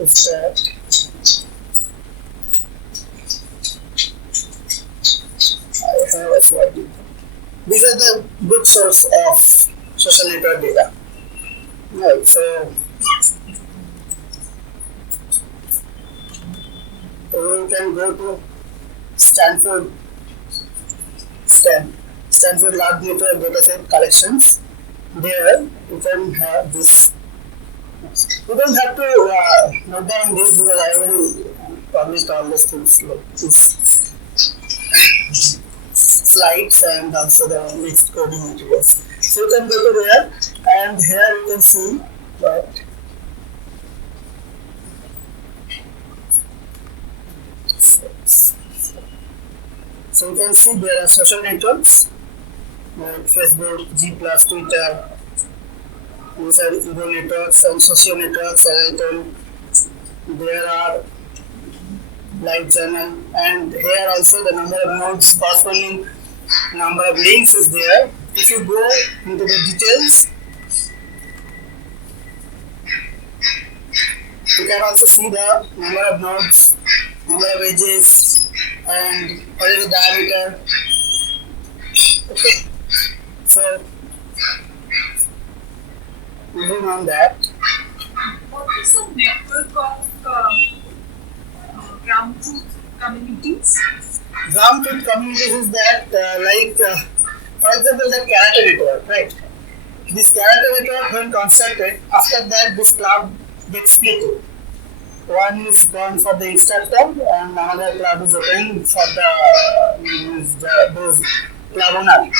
is that I have a slide. These are the good source of social network data. Right, so we can go to Stanford Large Network Dataset Collections. There you can have this. You don't have to note down this because I already published all these things like this slides and also the next coding materials. So you can go to there, and here you can see that so you can see there are social networks like Facebook, G+, Twitter. These are ego networks and social networks, and I told there are live channel, and here also the number of nodes corresponding number of links is there. If you go into the details, you can also see the number of nodes, number of edges, and what is the diameter. Okay, so moving on that. What is the network of ground truth communities? Ground truth communities is that for example, the character network, right? This character network, when constructed, after that this club gets split. One is gone for the instructor, and another club is open for those club owner.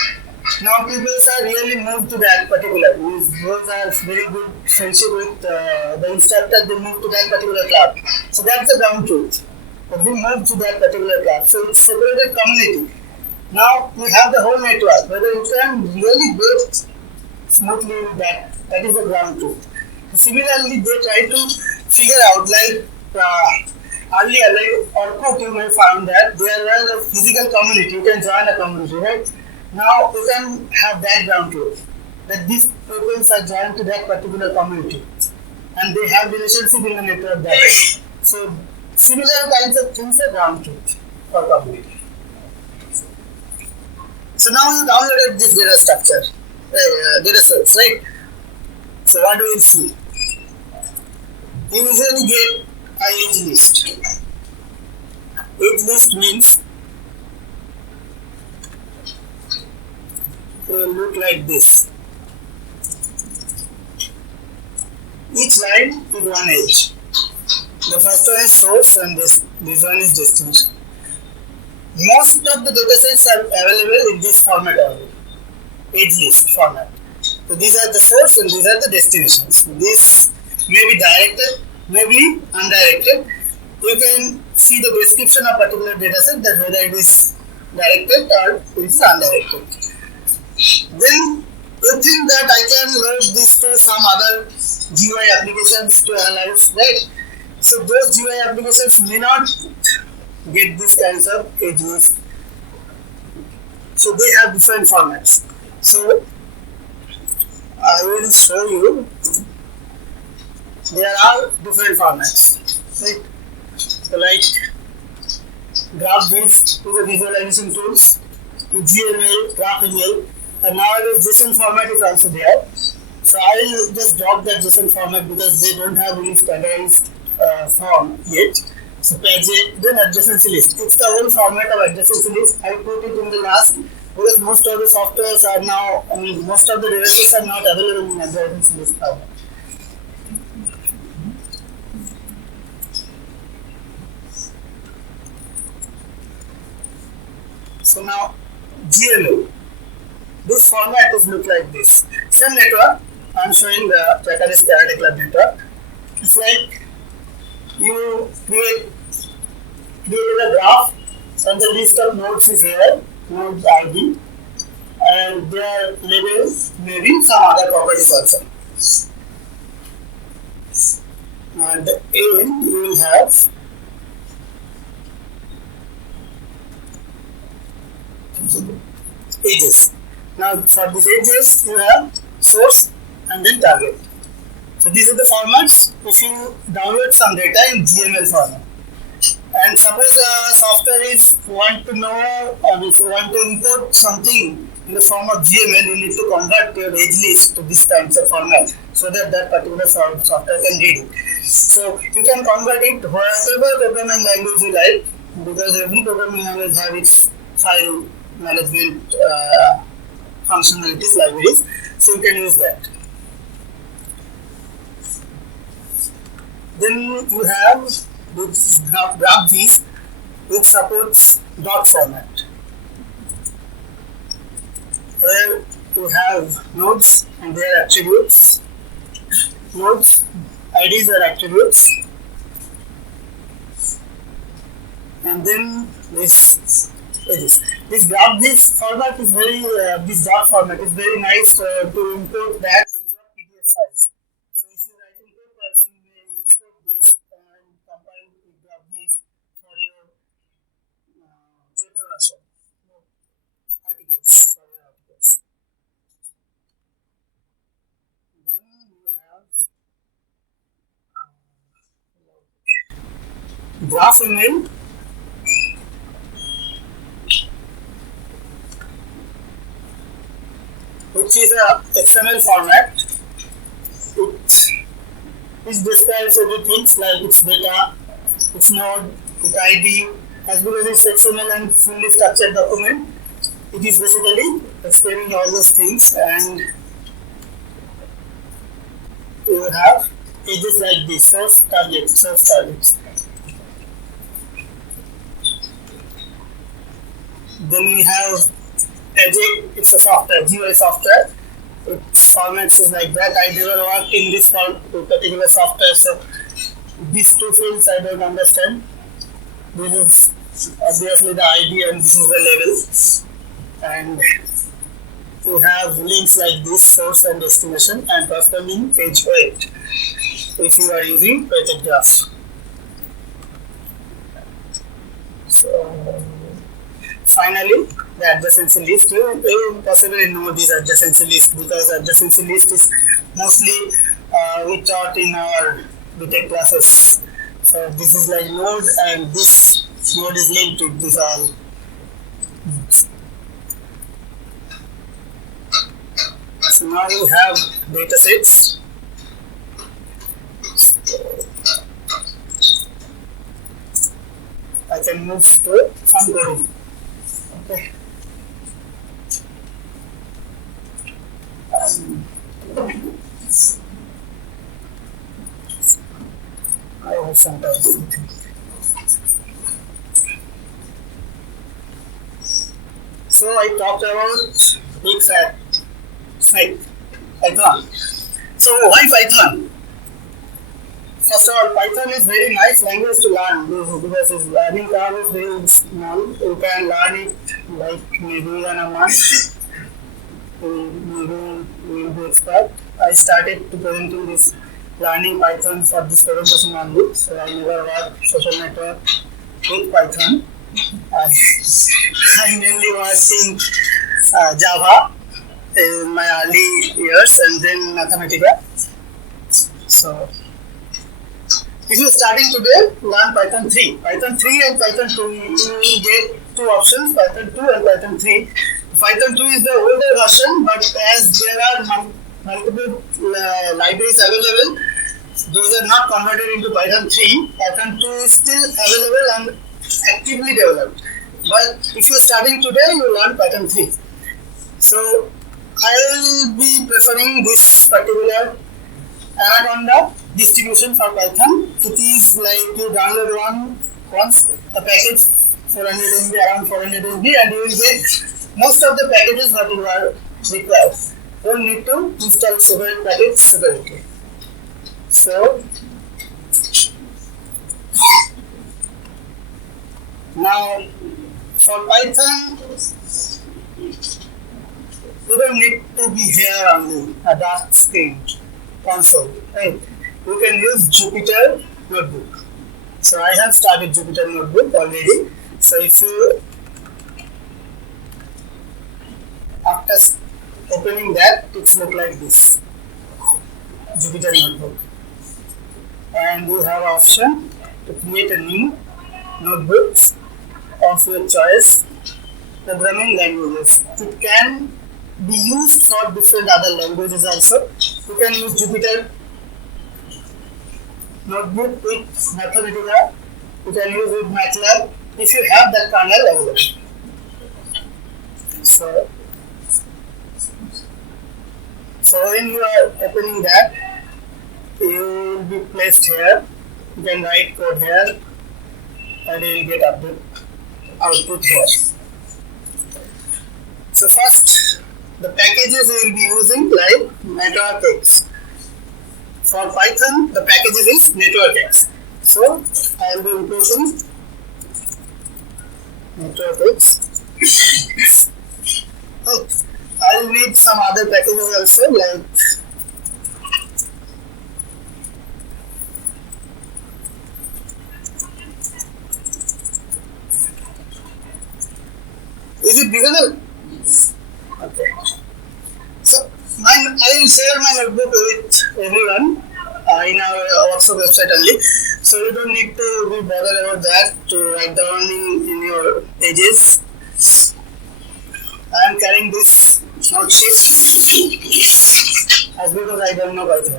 Now people are really moved to that particular. Those are very good friendship with the instructor. They move to that particular club. So that's the ground truth. But we move to that particular club. So it's separated community. Now we have the whole network. Whether you can really get smoothly with that, that is the ground truth. Similarly, they try to figure out like earlier, like Orkut, you may found that there was a physical community. You can join a community, right? Now you can have that ground truth that these people are joined to that particular community, and they have relationship in the network that way. So similar kinds of things are ground truth for community. So now you downloaded this data structure, data sets, right? So what do you see? You usually get an age list. Age list means it will look like this. Each line is one age. The first one is source, and this one is destination. Most of the datasets are available in this format only, age list format. So these are the source and these are the destinations. This may be directed, may be undirected. You can see the description of particular dataset, that whether it is directed or it is undirected. Then you think that I can load this to some other GUI applications to analyze, right? So those GUI applications may not get this kinds of age list. So they have different formats. So I will show you. There are different formats, right? So like GraphViz is a visualization tools, GML, GraphML, and nowadays JSON format is also there. So I will just drop that JSON format because they don't have any standardized form yet. So Paget, then adjacency list. It's the whole format of adjacency list. I put it in the last because most of the softwares are now, most of the devices are not available in adjacency list format. So now GML. This format is look like this. Same network. I am showing the Tracker's Karate Club network. It's like you create a graph, and the list of nodes is here, nodes ID, and their labels, maybe some other properties also. And at the end you will have edges. Now for these edges you have source and then target. So these are the formats if you download some data in GML format. And suppose software is want to know or if you want to import something in the form of GML, you need to convert your age list to this kind of format so that that particular software can read it. So you can convert it whatever programming language you like, because every programming language has its file management functionalities, libraries. So you can use that. Then you have this graph these, which supports dot format, where you have nodes and their attributes. Nodes IDs are attributes, and then this graph this format is very this dot format is very nice to import that into a PDF files. So if you write in papers, you may export this and compile the graph this for your paper version, articles for your articles. Then you have graph email, which is a XML format. It describes everything like its data, its node, its ID. As because it's XML and fully structured document, it is basically explaining all those things, and you have pages like this: source, targets. Then we have Edge, it's a software, GUI software. Its formats is like that. I never worked in this particular software, so these two fields I don't understand. This is obviously the ID and this is the level. And you have links like this, source and destination, and corresponding page weight if you are using weighted graph. So finally, the adjacency list. You possibly know this adjacency list because adjacency list is mostly we taught in our BTech classes. So this is like node, and this node is linked to this all. So now you have data sets. I can move to some coding. Okay. I have some time. So I talked about big fat snake, Python. So why Python? First of all, Python is very nice language to learn because its learning curve is very small. You can learn it like maybe in a month. Maybe you will be expert. I started presenting this learning Python for this presentation only. So I never worked social network with Python. I mainly worked in Java in my early years, and then Mathematica. So if you are starting today, learn Python 3. Python 3 and Python 2, you will get two options, Python 2 and Python 3. Python 2 is the older version, but as there are multiple libraries available, those are not converted into Python 3. Python 2 is still available and actively developed. But if you are starting today, you will learn Python 3. So I will be preferring this particular Anaconda distribution for Python. It is like you download once a package 400 MB, around 400 MB, and you will get most of the packages that you are required. You don't need to install separate packages separately. So now for Python, you don't need to be here on a dark screen console, right? You can use Jupyter Notebook. So I have started Jupyter Notebook already. So if you, after opening that, it's look like this. Jupyter notebook. And you have option to create a new notebook of your choice programming languages. It can be used for different other languages also. You can use Jupyter notebook with Mathematica. You can use with MATLAB if you have that kernel available. So when you are opening that, you will be placed here. You can write code here and you will get output here. So first, the packages we will be using like NetworkX. For Python, the packages is NetworkX. So I will be importing NetworkX. Oh, I will need some other packages also like is it visible? Yes. Okay. So I will share my notebook with everyone in our workshop website only. So you don't need to be bothered about that to write down in your pages. I am carrying this note sheet as because I don't know Python.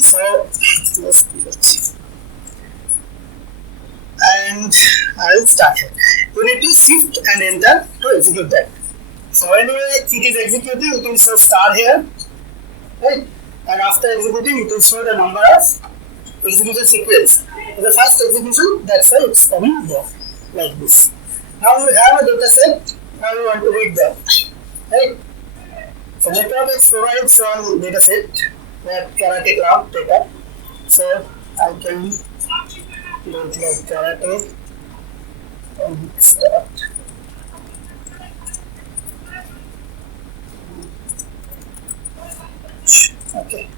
So let's do it. And I will start it. You need to shift and enter to execute that. So anyway, it is executing, it will show star here, right? And after executing, it will show the number of execution sequence. The first execution, that's why it's coming here, like this. Now we have a data set, now we want to read that, right? So NetworkX provides one data set, that karate graph data. So I can do it like karate and start. Okay.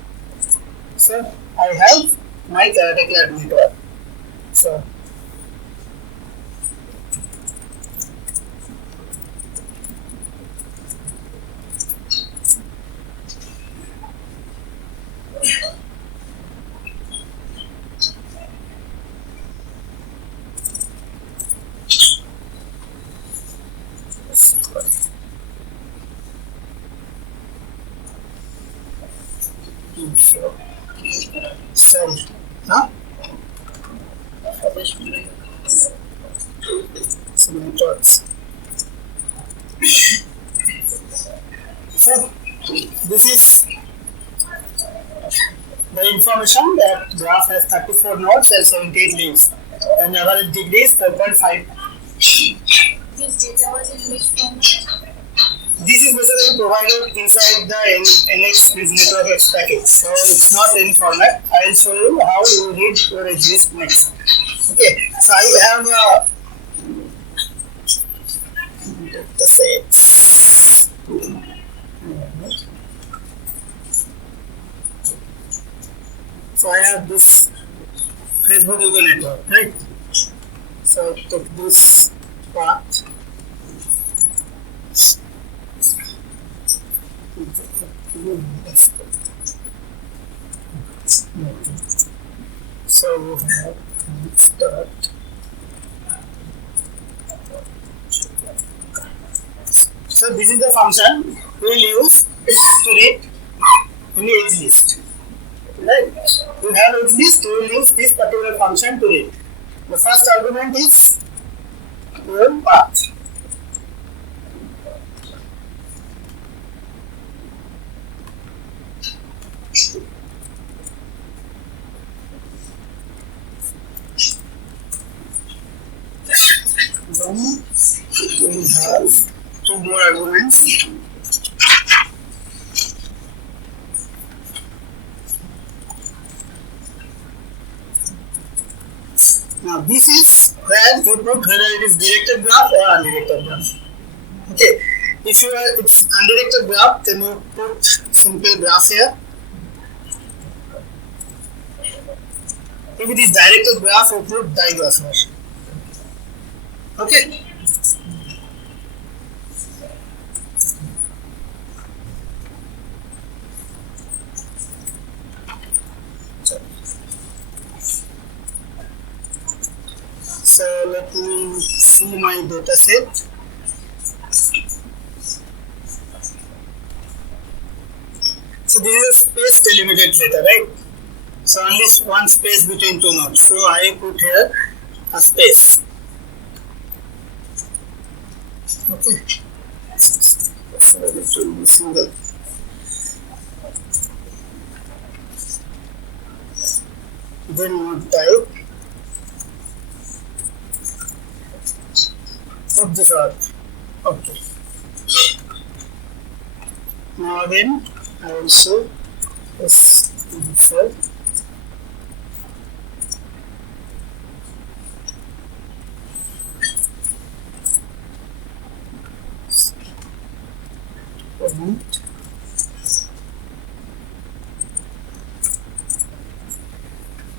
So I have my karate class network. So huh? Some networks. So this is the information that graph has 34 nodes and 78 leaves and average degree is 4.5. This data was in which format? This is basically provided inside the NX with NetworkX package. So it's not in format. I will show you how you read your edge list next. Okay, so I have data sets. So I have this Facebook Google network, right? So take this part. So we have start. So this is the function we will use to read any edge list. Right? You have edge list, you will use this particular function to read. The first argument is your path. Then we will have two more arguments. Now this is where you put whether it is directed graph or undirected graph. Okay, if it's undirected graph, then you put simple graph here. If it is directed graph, you put digraph here. Okay. So let me see my data set. So this is a space delimited data, right? So only one space between two nodes. So I put here a space. Okay. So it will be single. Then node type of the chart. Okay. Now again I will show this insert.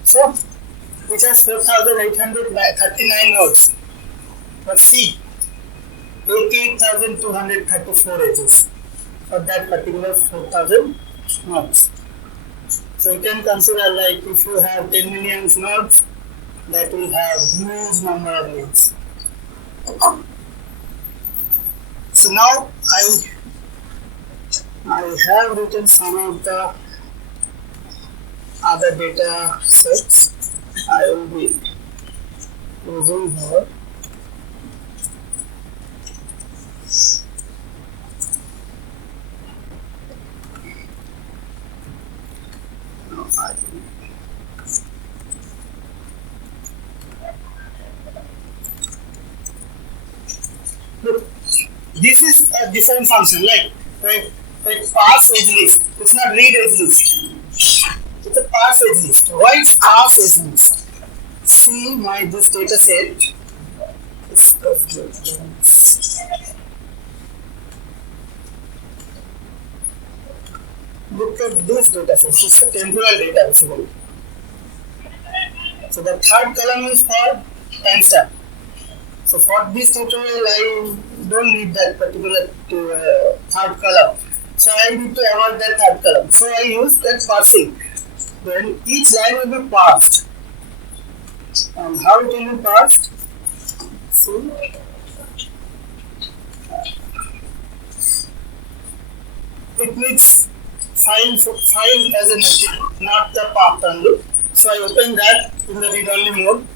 So it has 4,839 nodes, but see 88,234 edges for that particular 4,000 nodes. So you can consider, like, if you have 10 million nodes, that will have huge number of links. So now I have written some of the other data sets I will be using here. Look, this is a different function, like parse edge list. It's not read edge list. It's a parse edge list. Why is parse edge list? See my this data set. Look at this data set. It's a temporal data basically. So the third column is for timestamp. So for this tutorial, I don't need that particular third column. So I need to avoid that third column. So I use that parsing. Then each line will be parsed. And how it will be parsed? See? It needs file as an object, not the path only. So I open that in the read-only mode.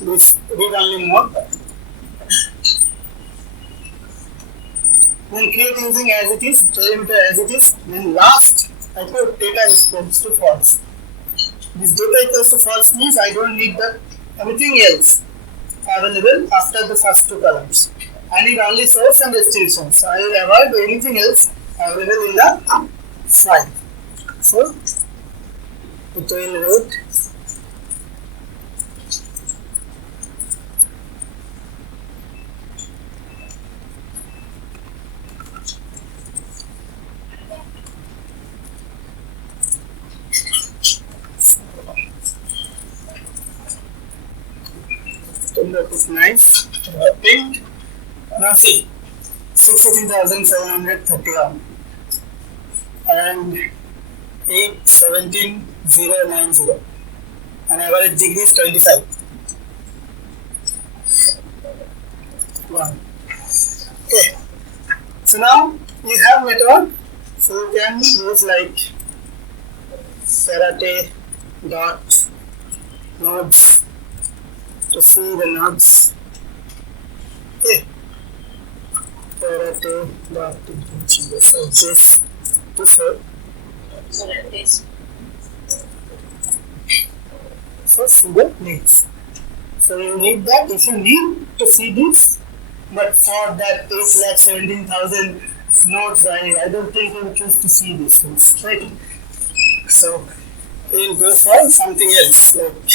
This read-only mode. Then create using as it is, delimiter as it is. Then last, I put data is equals to false. This data equals to false means I don't need the everything else available after the first two columns. I need only source and destination. So I will avoid anything else available in the file. So it will root that is nice. Print. Now see 16,731 and 817,090 and average degree is 25. Wow. Okay. So now you have method. So you can use like Karate dot nodes to see the nodes. Okay. Karate dot so this to show. So see the links. So you need that if you need to see this, but for that 8,17,000 nodes, I don't think you will choose to see these things, right? So we'll go for something else, like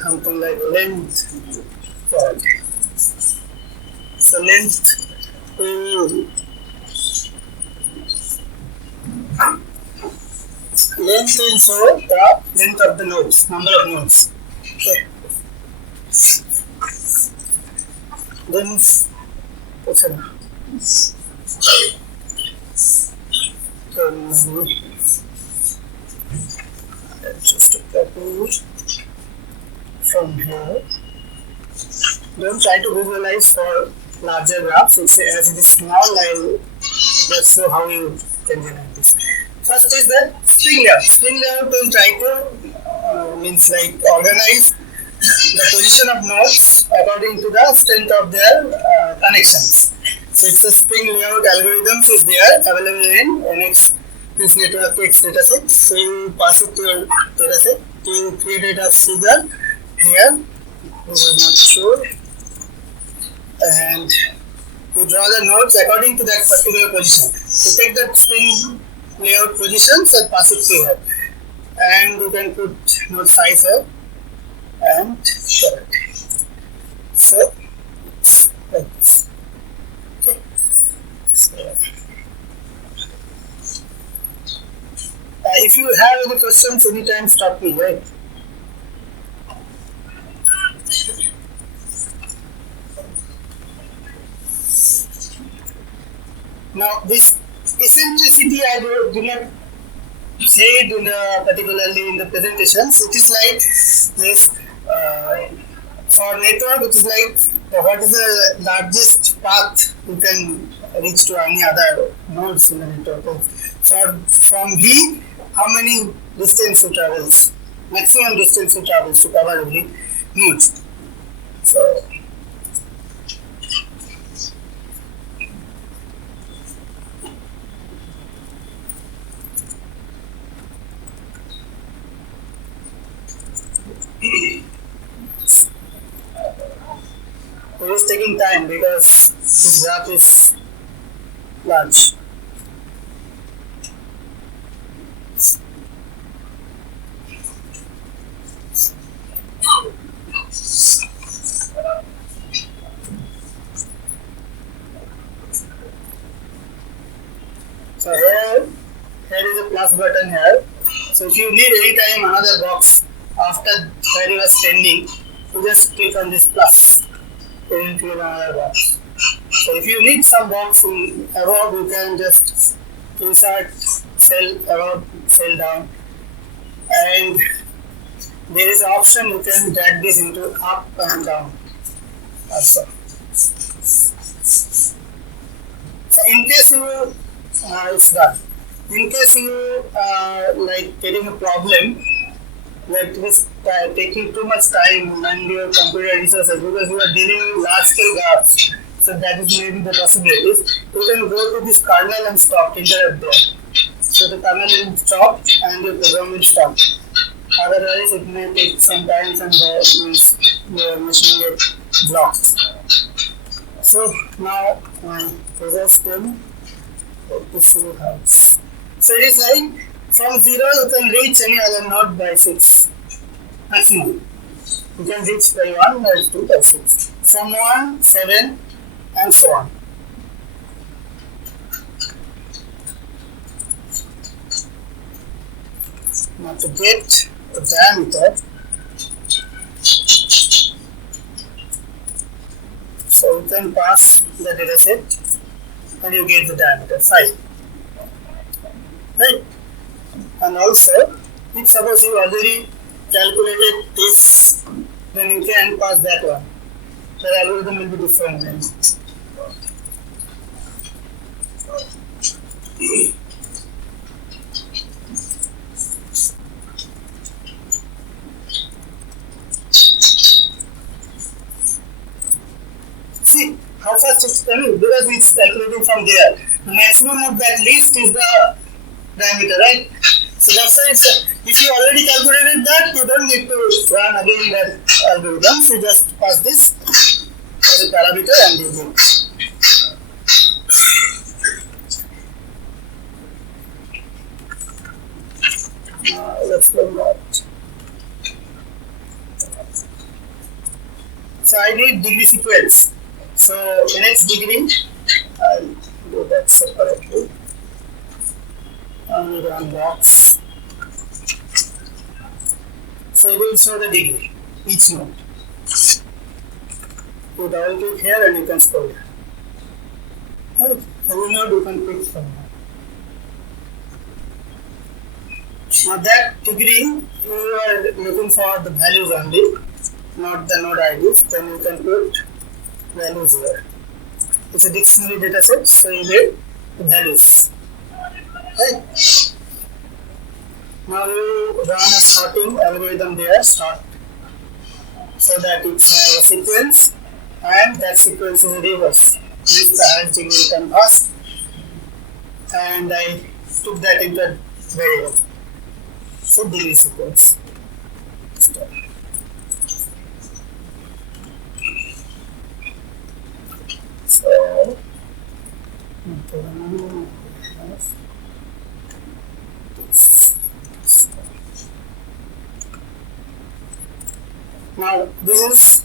something like length. So length will show the length of the nodes, number of nodes. Okay. Then just copy from here. Don't try to visualize for larger graphs. As it is small, I'll just show how you can generate this. First is the string layout. String layout will try to means like organize the position of nodes according to the strength of their connections. So it's a string layout algorithms is there available in NX this network X dataset. So you pass it to your dataset. You create a figure here. This is not sure. And you draw the nodes according to that particular position. So take the string layout positions and pass it to here. And you can put node size here and show it. So like this. Okay. So, if you have any questions anytime, stop me, right? Now this eccentricity I do not say it particularly in the presentations. It is like this for network. It is like what is the largest path you can reach to any other nodes in the network. From V, how many distance it travels, maximum distance it travels to cover every node. So it is taking time because this graph is large. So here is a plus button here. So if you need any time another box after where you are standing, you just click on this plus. You will create another box. So if you need some box in above, you can just insert cell above, cell down, and there is an option you can drag this into up and down also. So in case you it's done. In case you like getting a problem that is taking too much time and your computer resources because you are dealing with large scale graphs, so that is maybe the possibilities. You can go to this kernel and stop interrupt there. So the kernel will stop and your program will stop. Otherwise, it may take some time and the machine will get blocked. So now my progress can house. So it is like from 0 you can reach any other node by 6 maximum. You can reach by 1 by 2 by 6. From 1, 7 and so on. Now to get the diameter, so you can pass the dataset and you get the diameter 5. Right? And also, if suppose you already calculated this, then you can pass that one. The algorithm will be different then. See how fast it's coming because it's calculating from there. The maximum of that list is the diameter, right? So that's why it's if you already calculated that, you don't need to run again that algorithm. So you just pass this as a parameter and you do. Let's learn that. So I need degree sequence. So in its degree, I'll do that separately. And run box. So it will show the degree, each node. You double click here and you can scroll down. Right. Every node you can pick from here. Now that degree, you are looking for the values only, not the node IDs. Then you can put values here. It's a dictionary dataset, so you get the values. Right. Now you run a sorting algorithm there, sort, so that it has a sequence, and that sequence is a reverse. If the highest degree will come first, and I took that into a variable. So degree sequence. Stop. So now this is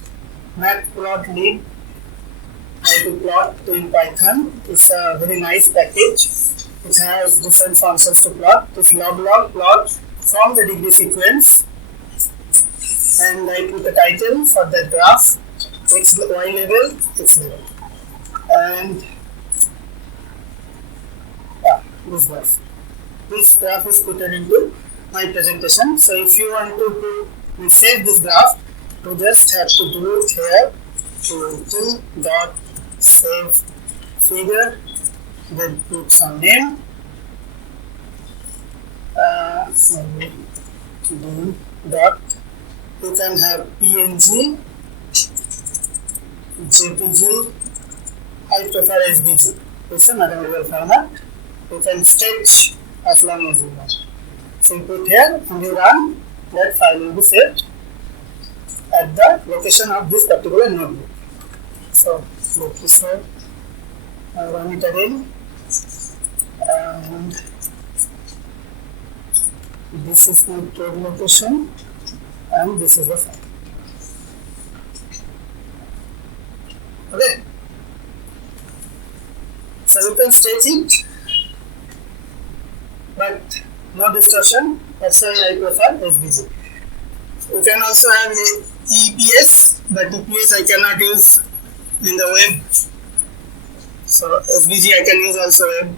matplotlib. How to plot in Python. It's a very nice package. It has different functions to plot. This log plot from the degree sequence, and I put a title for that graph, x, y level, x level, and this graph. This graph is put into my presentation. So if you want to save this graph, you just have to do it here to dot save figure, then put some name. Dot. You can have PNG, JPG. I prefer SVG. It's a mathematical format. You can stretch as long as you want. So you put here and you run. That file will be saved at the location of this particular notebook. So let me say I run it again, and this is my code location, and this is the file. Okay, so you can stretch it, but no distortion. That's why I prefer SVG. You can also have EPS, but EPS I cannot use in the web. So SVG I can use also web.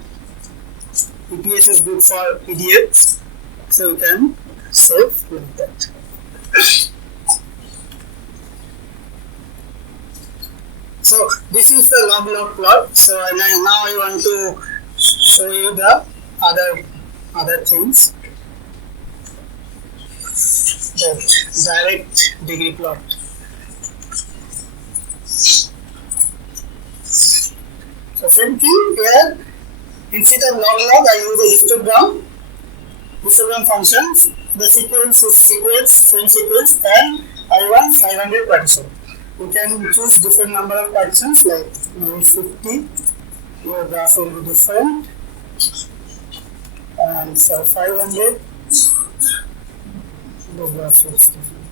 EPS is good for PDF, so you can save like that. So this is the log plot. So now I want to show you the other things. The direct degree plot. So same thing here. Instead of log, I use a histogram functions. The sequence is same sequence, and I want 500 partitions. You can choose different number of partitions, like maybe 50. Your graph will be different, and so 500. The graph looks different.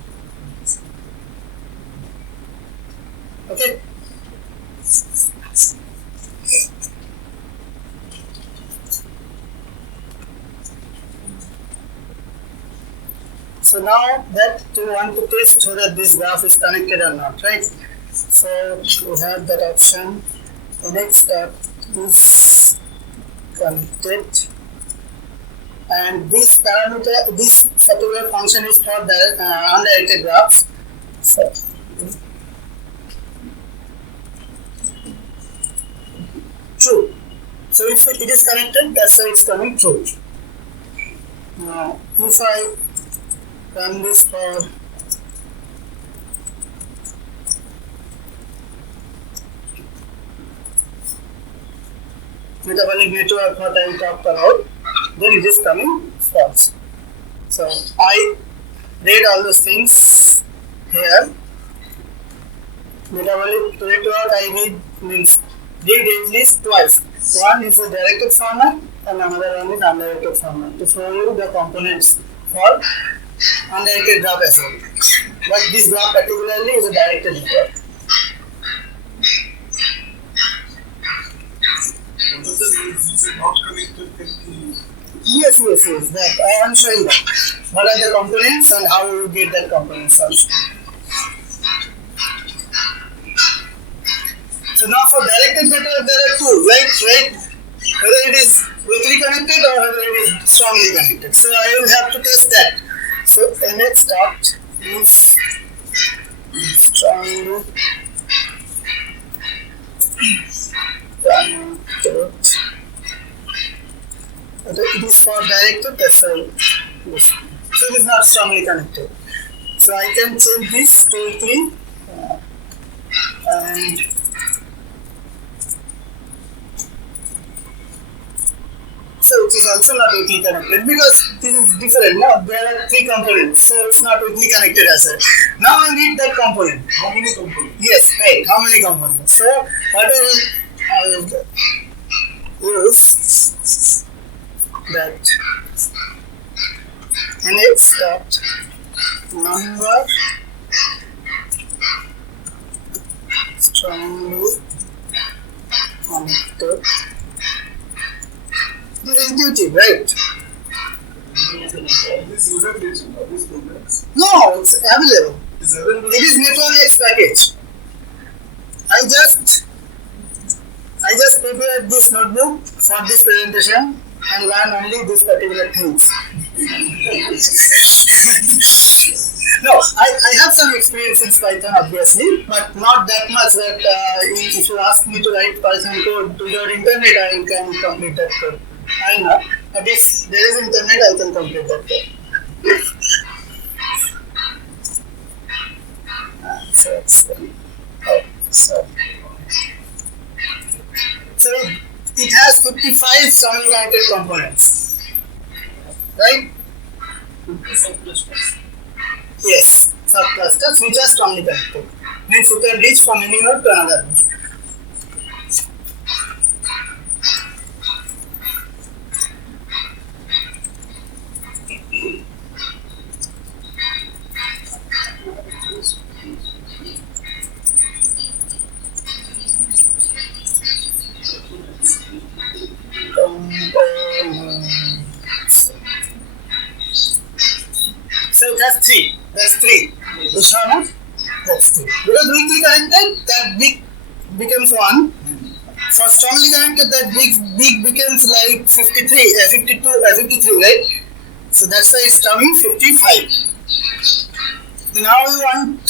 Okay. So now that you want to test whether this graph is connected or not, right? So we have that option. The next step is connected, and this parameter, this particular function is for the undirected graphs. So true. So if it is connected, that's why it's coming true. Now if I run this for metabolic network, what I talked about, then it is coming false. So I read all those things here. Metabolic network I read means read at least twice. One is a directed format and another one is undirected format, to show you the components for undirected graph as well. But this graph particularly is a directed network. Yes, that I am showing that. What are the components and how you get that components also. So now for directed network there are two, right? Whether it is weakly connected or whether it is strongly connected. So I will have to test that. So NX dot is strongly connected. It is for directed, that's why. So it is not strongly connected. So I can change this to 3 and so it is also not weakly connected because this is different. Now there are 3 components, so it's not weakly connected as well. Now I need that component. How many components? Yes, right. How many components? So what I will use that NX dot number strongly connected. This is intuitive, right? This user creation of these programs No, it's available. is available. It is Network X package. I just prepared this notebook for this presentation and learn only these particular things. No, I have some experience in Python obviously, but not that much that if you ask me to write Python code to your internet, I can complete that code. I know, but if there is internet, I can complete that code. So it's so it has 55 strongly connected components, right? Yes, subclusters which are strongly connected. Means you can reach from any node to another node. So that's 3. That's 3. Ishana? That's 3. Because weakly connected, that big becomes 1. For strongly connected, that big becomes like 53, 53, right? So that's why it's coming 55. Now we want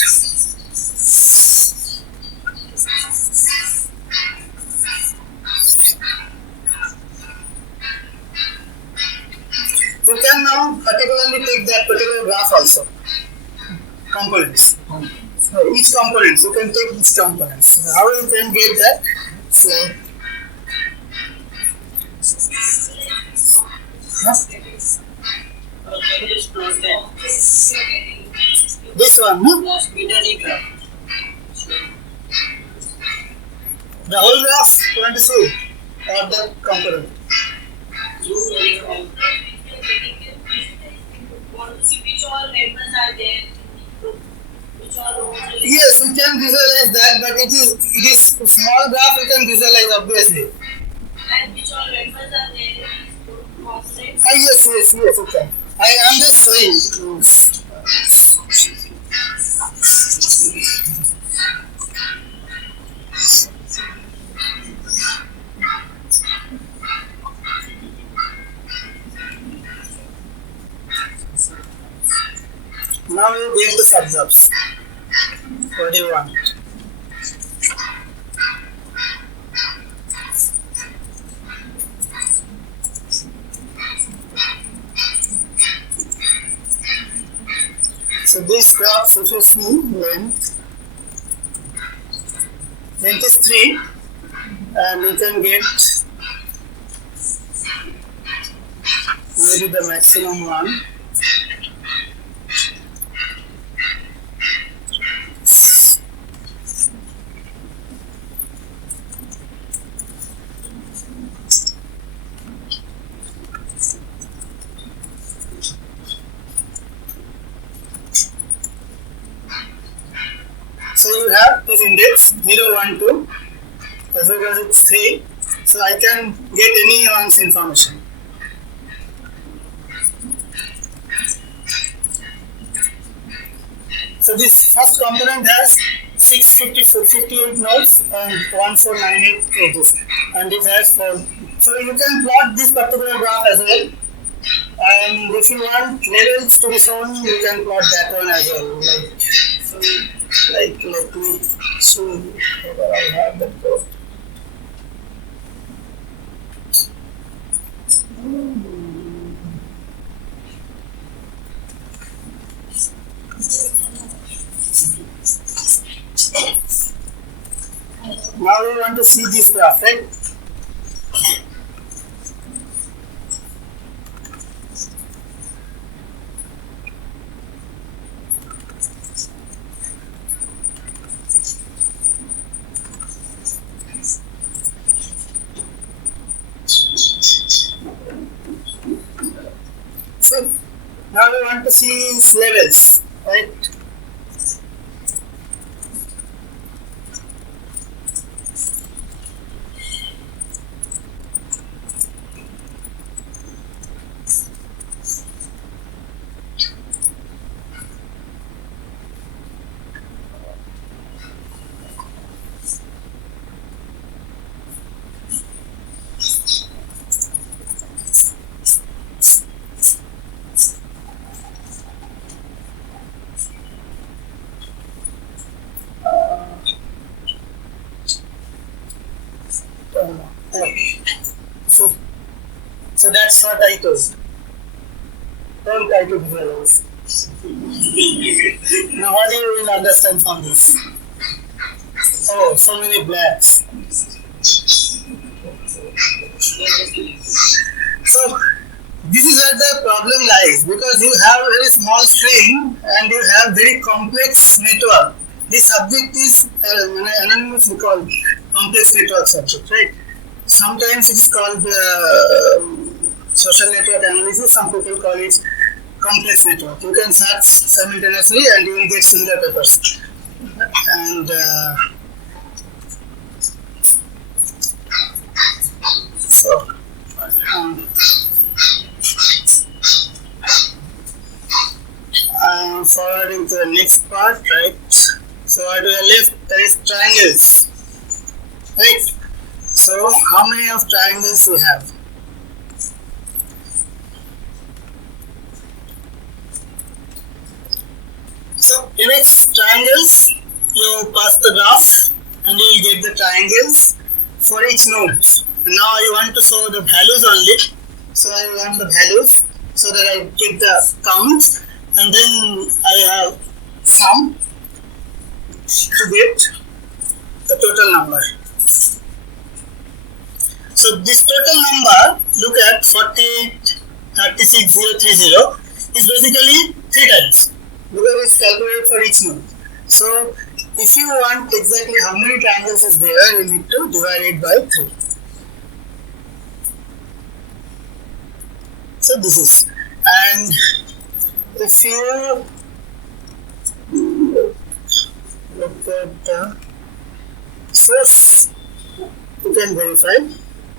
you can now particularly take that particular graph also. Components. So each component, you can take each components. So how you can get that? So this one, no? The whole graph you want to see or the component? Yes, you can visualize that, but it is small graph you can visualize obviously. And which all members are there? Yes, you can. I am just showing. Now you get the subjobs. What do you want? So this graph, if you see length is 3 and you can get maybe the maximum one. So you have this index 0, 1, 2, as well as it's 3. So I can get any one's information. So this first component has 658 nodes and 1498 edges, and it has 4. So you can plot this particular graph as well. And if you want levels to be shown, you can plot that one as well. Like let me see whether I have that code. Now we want to see this graph, right? So now we want to see its levels, right? So that's what I told. Don't try to visualize. Now what do you will understand from this? Oh, so many blacks. So this is where the problem lies, because you have a very small string and you have very complex network. This subject is anonymously called complex network subject, right? Sometimes it is called social network analysis. Some people call it complex network. You can search simultaneously and you will get similar papers. And so I'm forwarding to the next part, right? So to the left there is triangles, right? So how many of triangles we have? So in its triangles, you pass the graph and you will get the triangles for each node. And now I want to show the values only. So I want the values so that I get the counts, and then I have sum to get the total number. So this total number, look at 4036030 is basically 3 times, because it's calculated for each node. So if you want exactly how many triangles is there, you need to divide it by 3. So this is, and if you look at the source, you can verify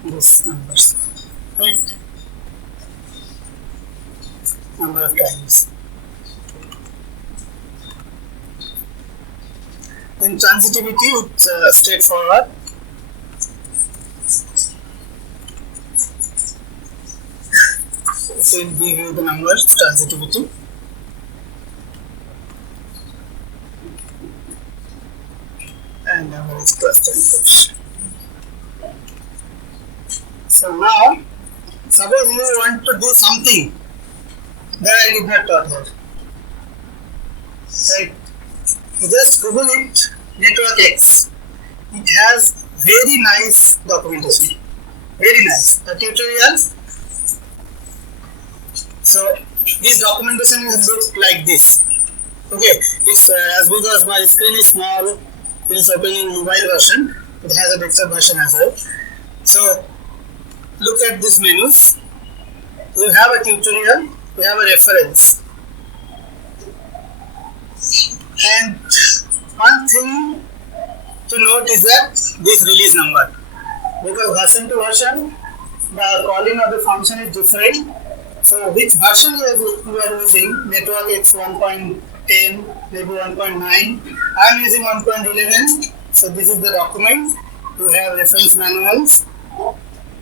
these numbers, right? Number of times. Then transitivity, it's straightforward. So it will give you the numbers, transitivity. And number is cluster encryption. So now, suppose you want to do something that I did not taught here. Right? You just Google it, network X. It has very nice documentation. Very nice. A tutorial. So this documentation will look like this. Okay, it's as because my screen is small, it is opening mobile version. It has a desktop version as well. So look at these menus. You have a tutorial, you have a reference. And one thing to note is that this release number, because version to version the calling of the function is different. So which version you are using, network X 1.10, maybe 1.9, I am using 1.11. So this is the document. You have reference manuals,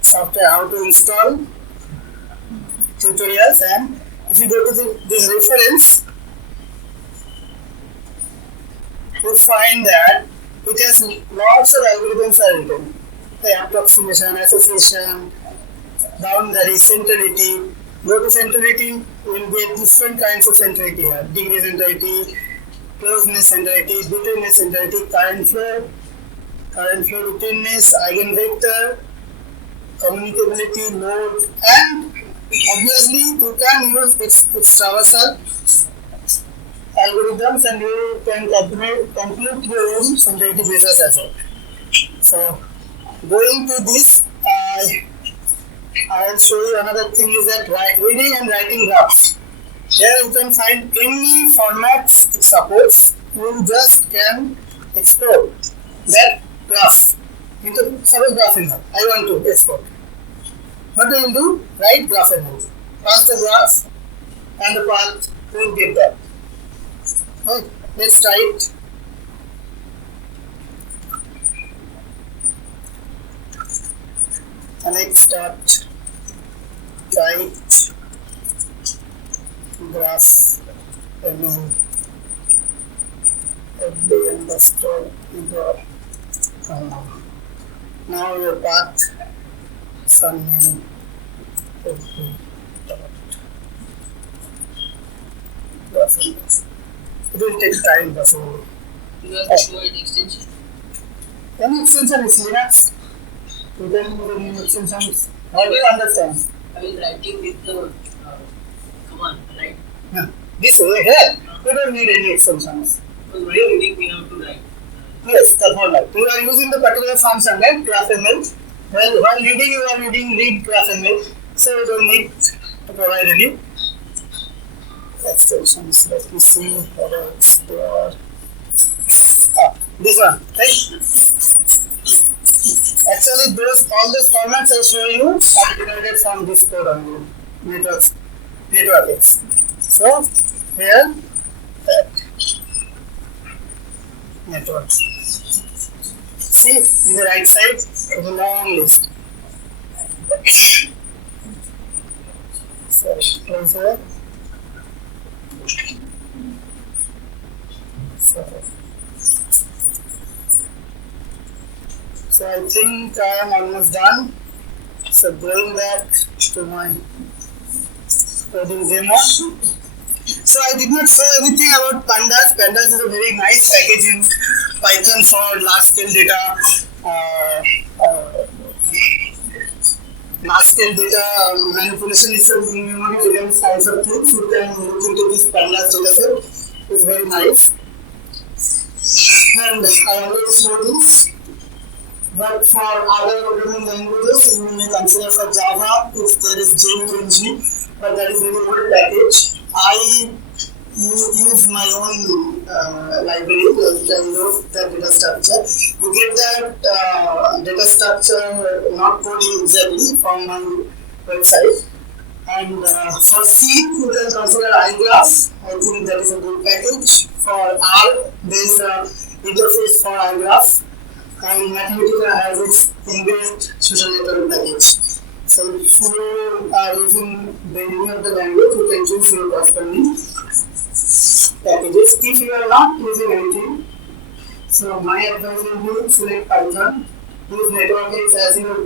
software how to install, tutorials, and if you go to this reference, you find that it has lots of algorithms are written. The approximation, association, boundary, centrality. Go to centrality, you will get different kinds of centrality here. Degree centrality, closeness centrality, betweenness centrality, current flow routineness, eigenvector, communicability, load, and obviously you can use its traversal algorithms and you can compute your own centrality basis as well. So going to this, I will show you another thing is that reading and writing graphs. Here you can find any formats it supports. You just can export that graph into suppose graph image. I want to export. What we will do? Write graph image. Pass the graph and the path. We will get that. Okay, let's try it. Connect dot write graph image fb underscore graph. Now your path surname fb dot graph image. It will take time, so You have to show an extension. any extension is Linux. You can use any extensions. How do you understand? I will writing with the command, right? This way here, you don't need any extensions. So while reading we have to write. Yes, the format. You are using the particular function like GraphML. Well, while reading, you are reading read GraphML, so you don't need to provide any extensions. Let me see whether it's there. This one, right? Actually, all those formats I show you are derived from this code only. Networks. So here, that networks. See, in the right side, is a long list. So, close here. So I think I am almost done. So going back to my coding demo. So I did not say anything about pandas. Pandas is a very nice package in Python for large scale data. Large scale data manipulation is in memory different kinds of things. You can look into this pandas dataset. It's very nice. And I always show this. But for other programming languages, you may consider for Java if there is JUnG, but that is very old package. I use my own library to load the data structure. You get that data structure not coding exactly from my website. And for C, you can consider iGraph. I think that is a good package. For R, there is an interface for iGraph. And Mathematica has its inbuilt social network package. So if you are using any of the language, you can choose your corresponding packages. If you are not using anything, so my advice will be select Python, use networks as your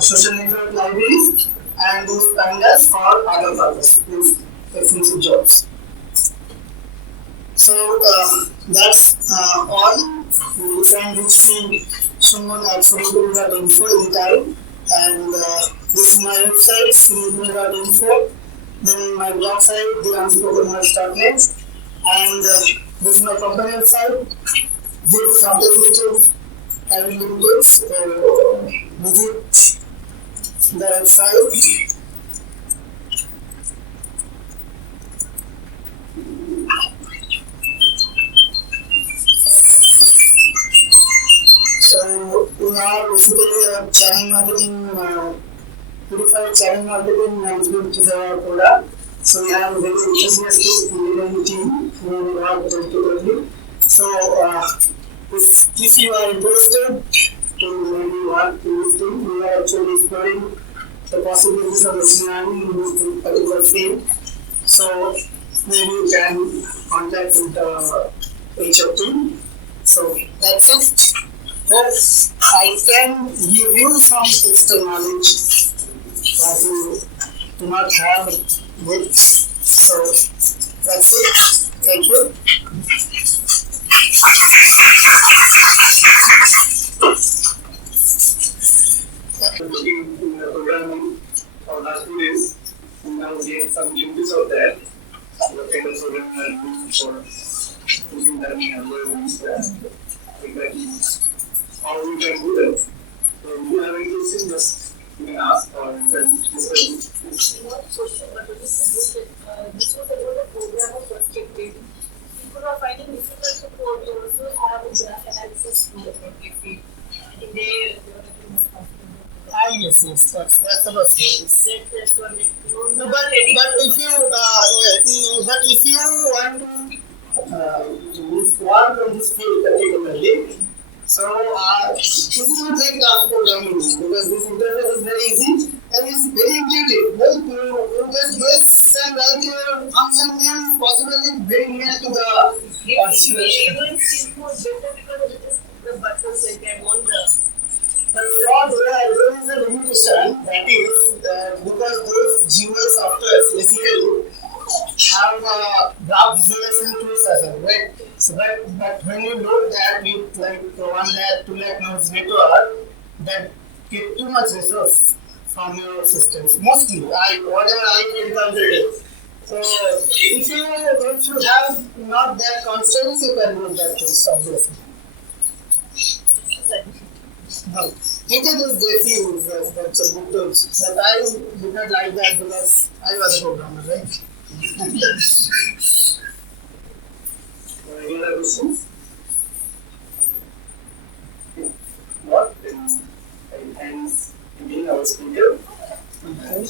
social network libraries, and use pandas for other purposes, extensive jobs. So that's all. You can reach me Suman at suman.info anytime, and this is my website suman.info. Then my blog site theunspokenwords.net, and this is my company website with software systems having limited. Visit the website. So we have basically a channel marketing, purified channel marketing management is our product. So we have a very enthusiastic engineering team who work dedicated. So if you are interested to maybe work in this team, we are actually exploring the possibilities of engineering in this particular field. So maybe you can contact with the HR team. So that's it. Hope I can give you some extra knowledge that you do not have with. So that's it. Thank you. Looking in the programming for last 2 days, we now get some glimpses of that. The kind of programming are used for looking learning and learning exactly how we can do that. So if you have any questions, just you can ask or you can discuss. Not question, but this was about the program of perspective. People are finding difficult to code. They also have a graph analysis tool that they feel. I think they are Yes, that's the first case. that's one. No, but if you want to work on this field particularly, so this will take the programming because this interface is very easy and it's very intuitive. Like you just press and write your function name possibly very near to the configuration. Even simple better because it is the buttons like I want the. But there is a limitation that is because those GUI softwares basically have graph visualization tools as well, right? So but when you load that with like 1 lakh, 2 lakh nodes network, that get too much resource from your systems. Mostly, whatever I encountered. So if you have not that constraints, you can use that tools obviously. No, introduce DSML that's a good tools, but I did not like that because I was a programmer, right? Any other questions? What? And again, our speaker. Okay.